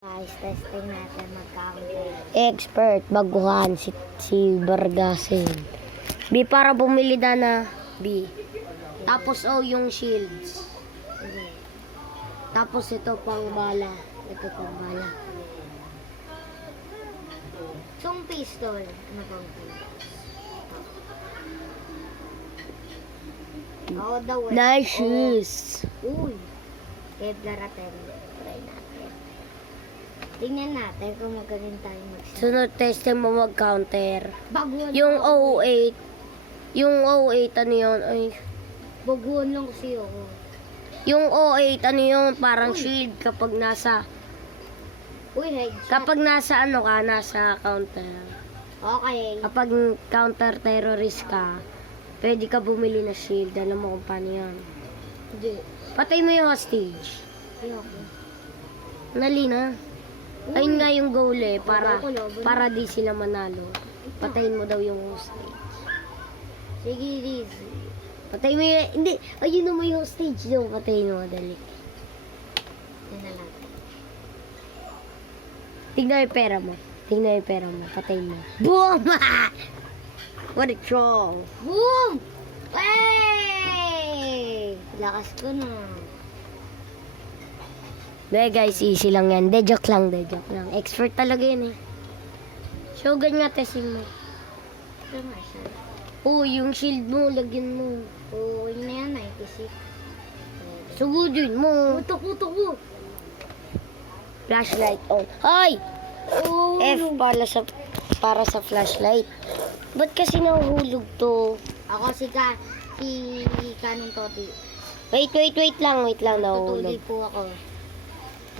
Guys, testing natin mag-counter. Expert, baguhan si Bargasin. B para bumili na B. Tapos O yung shields. Tapos ito pang bala. Ito pang bala. Itong pistol. Ano bang Oh, the way. Nice shoes. Uy. Kevlar natin. Try natin. Tingnan natin kung magaling tayo mag-shot. Sunod testing mo mag-counter. Baguhan Yung lang ako. O8. Yung O8 ano yun? Ay. Baguhan lang kasi ako. Yung O8 ano yun? Parang shield kapag nasa Headshot. kapag nasa ano ka, nasa counter. Okay. Kapag counter terrorist ka, pwede ka bumili na shield. Alam mo kung paano yan. Hindi. Patay mo yung hostage. Ayoko. Nali na. Ayun nga yung goal eh, Laban. para di sila manalo. Patayin mo daw yung hostage. Sige, easy. Patay mo yung, hindi, ayun na mo yung hostage daw. Patayin mo, dali. Tingnan natin. Tignan yung pera mo. Tingnan yung pera mo. Patayin mo. Boom! What a troll. Boom! Hey! Lakas ko na. De guys, easy lang yan. De joke lang, de joke lang. Expert talaga yan eh. Shogun nga testing mo. Ito nga siya. Oh, yung shield mo, lagyan mo. Oo, yun na yan, 96. Sugudin mo. Putok. Flashlight on. Hoy! Oh, F para sa flashlight. Ba't kasi nahuhulog to? Ako si Kanong Toti. Wait lang. Tutuloy Nahuhulog. po ako.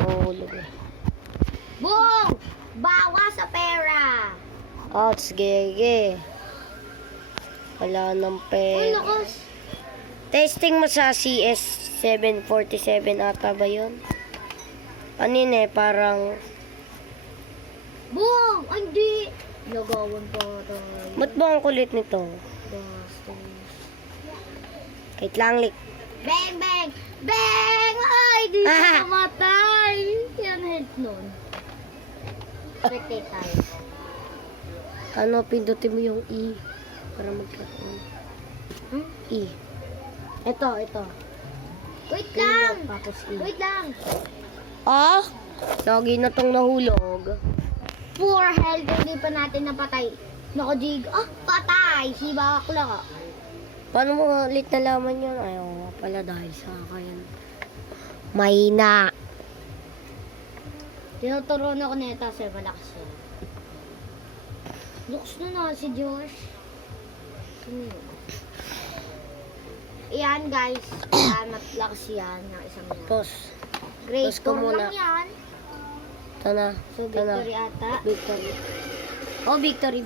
Nahuhulog eh. Boom! Bawa sa pera! Oh, sige. Wala nang Uy, pera. lakas! Testing mo sa CS747 ata ba yun? Ano yun eh, parang... Boom! Ay, hindi! Lagawan pa tayo. Ba't ba ang kulit nito? Bastos. Wait lang, Bang! Ay, di siya namatay! Yan health nun. Spectate tayo. Ano, pindutin mo yung E para magkaroon. E. Ito. Wait lang! Tapos E. Wait lang! Ah? Lagi na tong nahulog. 4 health, hindi pa natin napatay. Nakajig. Patay! Si Bakla. Paano mo ulit nalaman yun? Ayaw nga pala dahil sa akin. Mahina. Tinuturuan ako nito kasi malakas siya. Looks na si Josh. Sino yun? Yan guys. Matlakas yan. Ng isang yan. Pause. Grade Pause ko 4 muna. lang yan. Ito na. So victory ata. Victory. Oh, victory.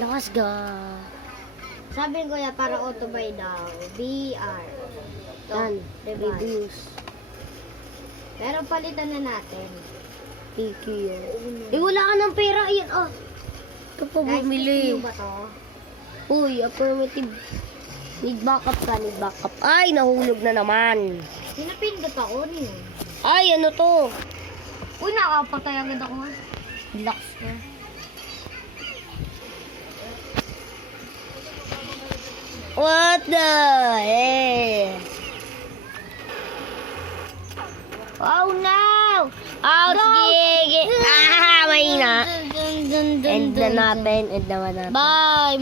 Lakas ga. Sabi ko ya para auto buy daw. BR. Ito, Yan. diba? Reviews. Pero palitan na natin. PQ yun. Eh, wala ka ng pera. Ayan, oh. Ito pa Guys, bumili. TQ ba to? Uy, affirmative. Need backup. Ay, nahulog na naman. Pinapindot ako niyo. Ay, ano to? Uy, nakapatay agad ako. Relax ko. What the heck? Oh no! Oh, sige. Mahina. Dun, dun, dun, End na dun, dun. natin. Bye!